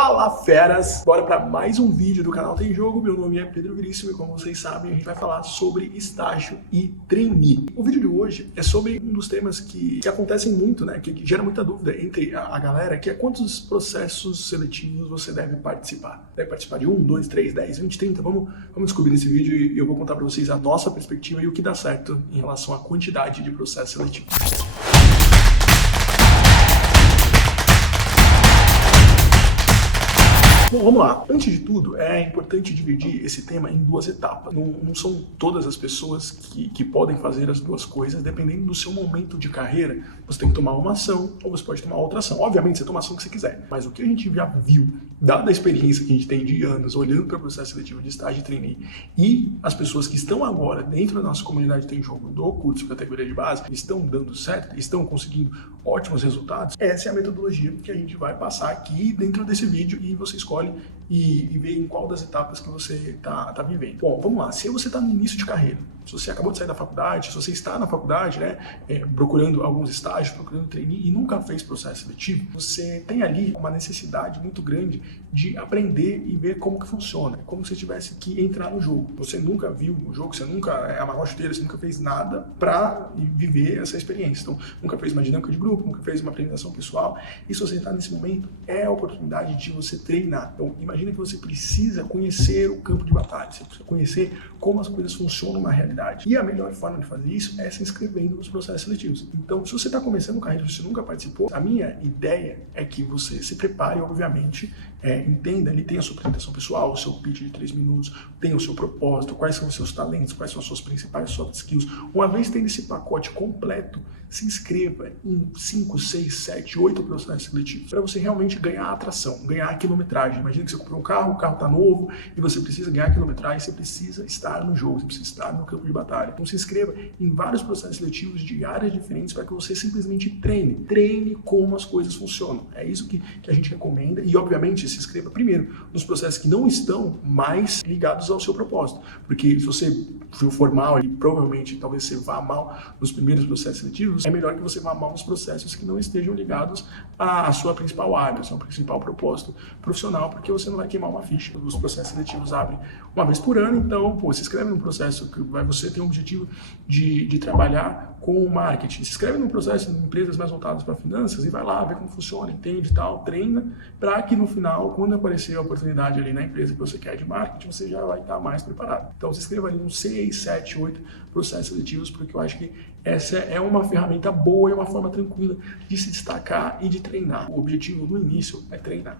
Fala feras! Bora para mais um vídeo do canal Tem Jogo. Meu nome é Pedro Veríssimo e como vocês sabem a gente vai falar sobre estágio e trainee. O vídeo de hoje é sobre um dos temas que acontecem muito, né? Que gera muita dúvida entre a galera, que é quantos processos seletivos você deve participar. Deve participar de 1, 2, 3, 10, 20, 30? Vamos descobrir nesse vídeo e eu vou contar para vocês a nossa perspectiva e o que dá certo em relação à quantidade de processos seletivos. Bom, vamos lá. Antes de tudo, é importante dividir esse tema em duas etapas. Não são todas as pessoas que podem fazer as duas coisas, dependendo do seu momento de carreira. Você tem que tomar uma ação ou você pode tomar outra ação. Obviamente, você toma a ação que você quiser. Mas o que a gente já viu, dada a experiência que a gente tem de anos, olhando para o processo seletivo de estágio e trainee, e as pessoas que estão agora dentro da nossa comunidade Tem Jogo do curso categoria de base, estão dando certo, estão conseguindo ótimos resultados, essa é a metodologia que a gente vai passar aqui dentro desse vídeo e você escolhe e ver em qual das etapas que você tá vivendo. Bom, vamos lá. Se você está no início de carreira, se você acabou de sair da faculdade, se você está na faculdade, né, procurando alguns estágios, procurando trainee e nunca fez processo seletivo, você tem ali uma necessidade muito grande de aprender e ver como que funciona, como se tivesse que entrar no jogo. Você nunca viu o jogo, você nunca amarrou a chuteira, você nunca fez nada para viver essa experiência. Então, nunca fez uma dinâmica de grupo, nunca fez uma apresentação pessoal. E se você está nesse momento, é a oportunidade de você treinar. Então, imagina que você precisa conhecer o campo de batalha, você precisa conhecer como as coisas funcionam na realidade. E a melhor forma de fazer isso é se inscrevendo nos processos seletivos. Então, se você está começando carreira e você nunca participou, a minha ideia é que você se prepare, obviamente, entenda, ele tem a sua apresentação pessoal, o seu pitch de 3 minutos, tem o seu propósito, quais são os seus talentos, quais são as suas principais soft skills. Uma vez tendo esse pacote completo, se inscreva em 5, 6, 7, 8 processos seletivos para você realmente ganhar atração, ganhar quilometragem. Imagina que você comprou um carro, o carro está novo e você precisa ganhar quilometragem, você precisa estar no jogo, você precisa estar no campo de batalha. Então se inscreva em vários processos seletivos de áreas diferentes para que você simplesmente treine como as coisas funcionam. É isso que a gente recomenda e obviamente se inscreva primeiro nos processos que não estão mais ligados ao seu propósito, porque se você for mal e provavelmente talvez você vá mal nos primeiros processos seletivos, é melhor que você vá mal nos processos que não estejam ligados à sua principal área, ao seu principal propósito profissional, porque você não vai queimar uma ficha. Os processos seletivos abrem uma vez por ano, então, se inscreve num processo que você tem o objetivo de trabalhar com o marketing. Se inscreve num processo em empresas mais voltadas para finanças e vai lá ver como funciona, entende e tal, treina, para que no final, quando aparecer a oportunidade ali na empresa que você quer de marketing, você já vai estar mais preparado. Então, se inscreva ali uns 6, 7, 8 processos seletivos, porque eu acho que essa é uma ferramenta boa e uma forma tranquila de se destacar e de treinar. O objetivo no início é treinar.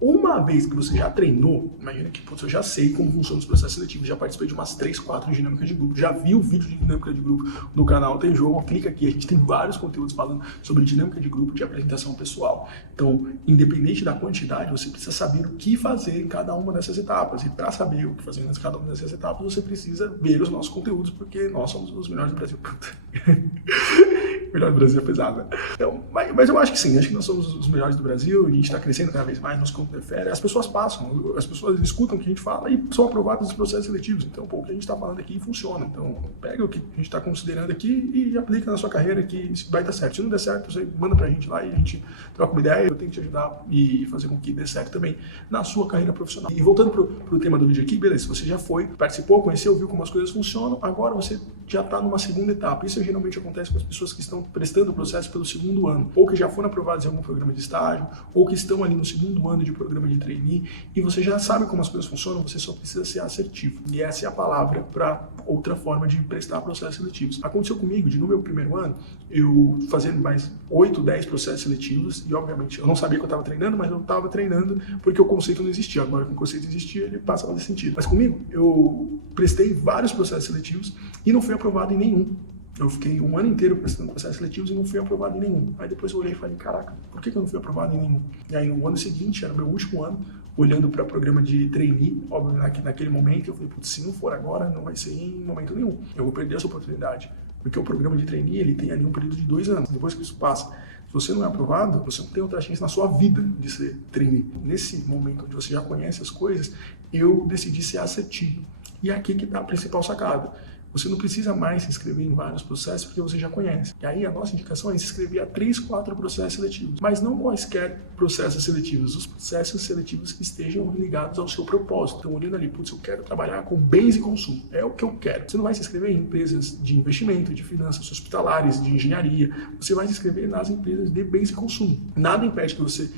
Uma vez que você já treinou, imagina que eu já sei como funcionam os processos seletivos, já participei de umas 3, 4 dinâmicas de grupo, já vi o vídeo de dinâmica de grupo no canal Tem Jogo, clica aqui, a gente tem vários conteúdos falando sobre dinâmica de grupo, de apresentação pessoal. Então, independente da quantidade, você precisa saber o que fazer em cada uma dessas etapas. E para saber o que fazer em cada uma dessas etapas, você precisa ver os nossos conteúdos, porque nós somos os melhores do Brasil. Melhor do Brasil é pesado, né? Então, mas eu acho que sim, acho que nós somos os melhores do Brasil, a gente está crescendo cada vez mais, nos confere, as pessoas passam, as pessoas escutam o que a gente fala e são aprovadas nos processos seletivos. Então, o que a gente está falando aqui funciona. Então, pega o que a gente está considerando aqui e aplica na sua carreira que vai dar certo. Se não der certo, você manda pra gente lá e a gente troca uma ideia, eu tenho que te ajudar e fazer com que dê certo também na sua carreira profissional. E voltando pro tema do vídeo aqui, beleza, você já foi, participou, conheceu, viu como as coisas funcionam, agora você já está numa segunda etapa. Isso geralmente acontece com as pessoas que estão prestando o processo pelo segundo ano, ou que já foram aprovados em algum programa de estágio, ou que estão ali no segundo ano de programa de trainee, e você já sabe como as coisas funcionam, você só precisa ser assertivo. E essa é a palavra para outra forma de prestar processos seletivos. Aconteceu comigo, no meu primeiro ano, eu fazendo mais 8, 10 processos seletivos, e obviamente eu não sabia que eu estava treinando, mas eu estava treinando porque o conceito não existia. Agora que o conceito existia, ele passa a fazer sentido. Mas comigo, eu prestei vários processos seletivos e não fui aprovado em nenhum. Eu fiquei um ano inteiro prestando processos seletivos e não fui aprovado em nenhum. Aí depois eu olhei e falei, caraca, por que eu não fui aprovado em nenhum? E aí no ano seguinte, era o meu último ano, olhando para o programa de trainee, óbvio, naquele momento, eu falei, putz, se não for agora, não vai ser em momento nenhum. Eu vou perder essa oportunidade. Porque o programa de trainee, ele tem ali um período de 2 anos. Depois que isso passa, se você não é aprovado, você não tem outra chance na sua vida de ser trainee. Nesse momento onde você já conhece as coisas, eu decidi ser assertivo. E é aqui que está a principal sacada. você não precisa mais se inscrever em vários processos porque você já conhece. E aí a nossa indicação é se inscrever a 3, 4 processos seletivos, mas não quaisquer processos seletivos, os processos seletivos que estejam ligados ao seu propósito. Então, olhando ali, putz, eu quero trabalhar com bens e consumo, é o que eu quero. Você não vai se inscrever em empresas de investimento, de finanças hospitalares, de engenharia, você vai se inscrever nas empresas de bens e consumo. Nada impede que você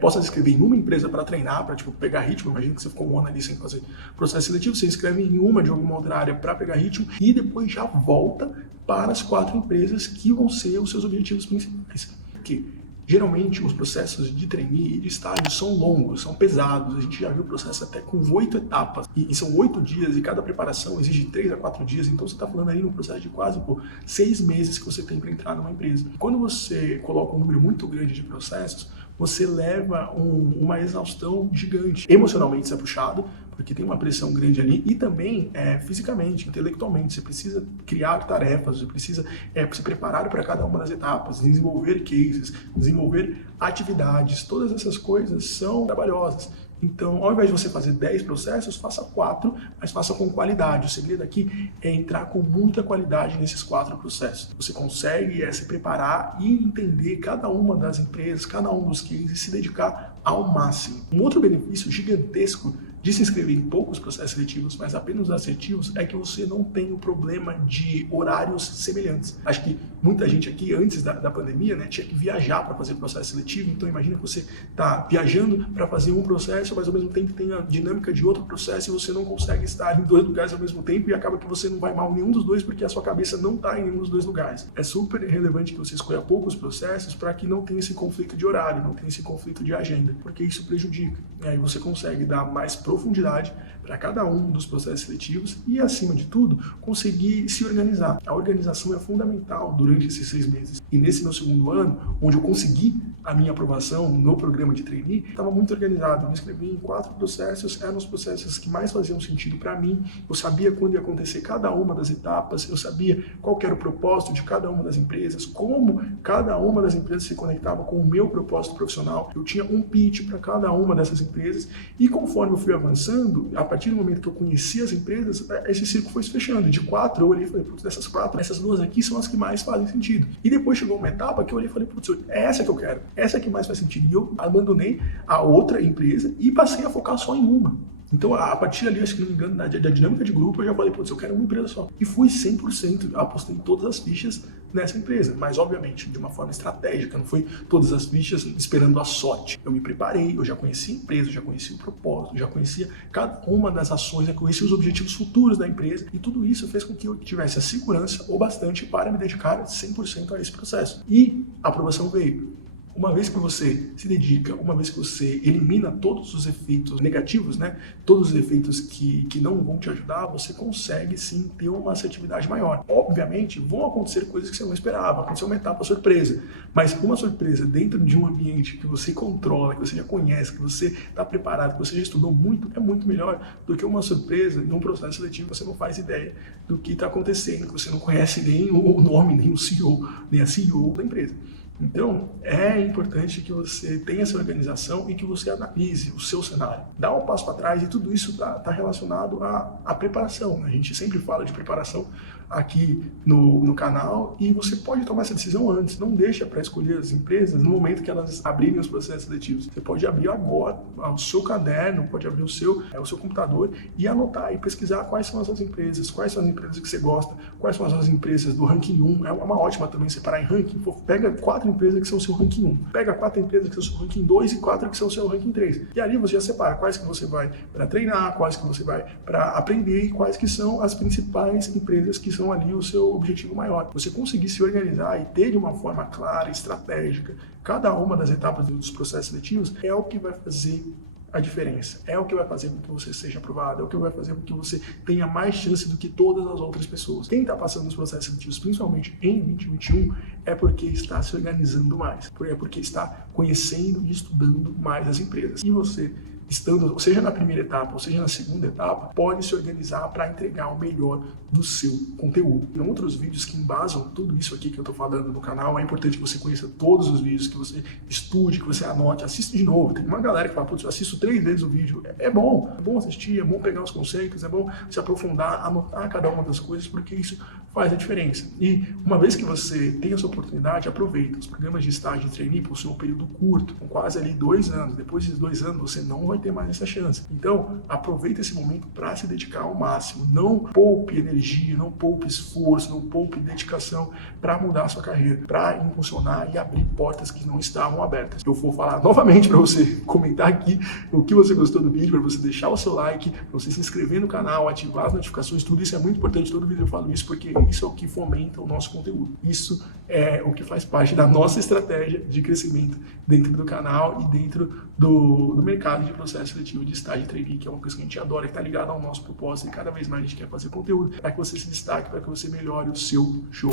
possa se inscrever em uma empresa para treinar, para pegar ritmo. Imagina que você ficou um ano ali sem fazer processo seletivo, você se inscreve em uma de alguma outra área para pegar ritmo e depois já volta para as 4 empresas que vão ser os seus objetivos principais. Porque geralmente os processos de trainee e de estágio são longos, são pesados. A gente já viu o processo até com 8 etapas e são 8 dias e cada preparação exige 3 a 4 dias. Então você está falando aí num processo de quase 6 meses que você tem para entrar numa empresa. Quando você coloca um número muito grande de processos, você leva uma exaustão gigante. Emocionalmente você é puxado, porque tem uma pressão grande ali, e também fisicamente, intelectualmente. Você precisa criar tarefas, você precisa se preparar para cada uma das etapas, desenvolver cases, desenvolver atividades. Todas essas coisas são trabalhosas. Então, ao invés de você fazer 10 processos, faça 4, mas faça com qualidade. O segredo aqui é entrar com muita qualidade nesses 4 processos. Você consegue se preparar e entender cada uma das empresas, cada um dos cases e se dedicar ao máximo. Um outro benefício gigantesco de se inscrever em poucos processos seletivos, mas apenas assertivos, é que você não tem o problema de horários semelhantes. Acho que muita gente aqui, antes da pandemia, tinha que viajar para fazer processo seletivo. Então imagina que você está viajando para fazer um processo, mas ao mesmo tempo tem a dinâmica de outro processo e você não consegue estar em 2 lugares ao mesmo tempo e acaba que você não vai mal em nenhum dos dois porque a sua cabeça não está em nenhum dos 2 lugares. É super relevante que você escolha poucos processos para que não tenha esse conflito de horário, não tenha esse conflito de agenda, porque isso prejudica. E aí você consegue dar mais profundidade para cada um dos processos seletivos e, acima de tudo, conseguir se organizar. A organização é fundamental durante esses 6 meses. E nesse meu segundo ano, onde eu consegui a minha aprovação no programa de trainee, estava muito organizado. Eu me inscrevi em 4 processos, eram os processos que mais faziam sentido para mim. Eu sabia quando ia acontecer cada uma das etapas, eu sabia qual que era o propósito de cada uma das empresas, como cada uma das empresas se conectava com o meu propósito profissional. Eu tinha um pitch para cada uma dessas empresas e, conforme eu fui avançando, a partir do momento que eu conheci as empresas, esse círculo foi se fechando. De 4, eu olhei e falei, putz, dessas 4, essas 2 aqui são as que mais fazem sentido. E depois chegou uma etapa que eu olhei e falei, putz, é essa que eu quero, essa que mais faz sentido. E eu abandonei a outra empresa e passei a focar só em uma. Então, a partir ali, acho que não me engano, da dinâmica de grupo, eu já falei, putz, eu quero uma empresa só. E fui 100%, apostei todas as fichas nessa empresa, mas obviamente de uma forma estratégica, não foi todas as fichas esperando a sorte. Eu me preparei, eu já conhecia a empresa, eu já conhecia o propósito, eu já conhecia cada uma das ações, eu conhecia os objetivos futuros da empresa, e tudo isso fez com que eu tivesse a segurança ou bastante para me dedicar 100% a esse processo. E a aprovação veio. Uma vez que você se dedica, uma vez que você elimina todos os efeitos negativos, todos os efeitos que não vão te ajudar, você consegue sim ter uma assertividade maior. Obviamente, vão acontecer coisas que você não esperava, aconteceu uma etapa surpresa, mas uma surpresa dentro de um ambiente que você controla, que você já conhece, que você está preparado, que você já estudou muito, é muito melhor do que uma surpresa num processo seletivo que você não faz ideia do que está acontecendo, que você não conhece nem o nome, nem o CEO, nem a CEO da empresa. Então, é importante que você tenha essa organização e que você analise o seu cenário. Dá um passo para trás e tudo isso está relacionado à preparação. A gente sempre fala de preparação aqui no canal e você pode tomar essa decisão antes. Não deixa para escolher as empresas no momento que elas abrirem os processos seletivos. Você pode abrir agora o seu caderno, pode abrir o seu computador e anotar e pesquisar quais são essas empresas, quais são as empresas que você gosta, quais são as empresas do ranking 1. É uma ótima também separar em ranking. Pega 4 empresas que são o seu ranking 1. Pega 4 empresas que são o seu ranking 2 e 4 que são o seu ranking 3. E ali você já separa quais que você vai para treinar, quais que você vai para aprender e quais que são as principais empresas que são ali o seu objetivo maior. Você conseguir se organizar e ter de uma forma clara, estratégica, cada uma das etapas dos processos seletivos é o que vai fazer a diferença. É o que vai fazer com que você seja aprovado, é o que vai fazer com que você tenha mais chance do que todas as outras pessoas. Quem está passando nos processos seletivos, principalmente em 2021, é porque está se organizando mais, é porque está conhecendo e estudando mais as empresas. E você estando, seja na primeira etapa ou seja na segunda etapa, pode se organizar para entregar o melhor do seu conteúdo. Em outros vídeos que embasam tudo isso aqui que eu estou falando no canal, é importante que você conheça todos os vídeos, que você estude, que você anote, assista de novo. Tem uma galera que fala, putz, eu assisto 3 vezes o vídeo. É bom assistir, é bom pegar os conceitos, é bom se aprofundar, anotar cada uma das coisas, porque isso faz a diferença. E uma vez que você tem essa oportunidade, aproveita. Os programas de estágio de trainee possuem um período curto, com quase ali 2 anos. Depois desses 2 anos, você não vai ter mais essa chance. Então, aproveita esse momento para se dedicar ao máximo. Não poupe energia, não poupe esforço, não poupe dedicação para mudar a sua carreira, para impulsionar e abrir portas que não estavam abertas. Eu vou falar novamente para você comentar aqui o que você gostou do vídeo, para você deixar o seu like, para você se inscrever no canal, ativar as notificações, tudo isso é muito importante. Todo vídeo eu falo isso porque isso é o que fomenta o nosso conteúdo. Isso é o que faz parte da nossa estratégia de crescimento dentro do canal e dentro do mercado de processo seletivo de estágio e trainee, que é uma coisa que a gente adora, que está ligado ao nosso propósito, e cada vez mais a gente quer fazer conteúdo para que você se destaque, para que você melhore o seu show.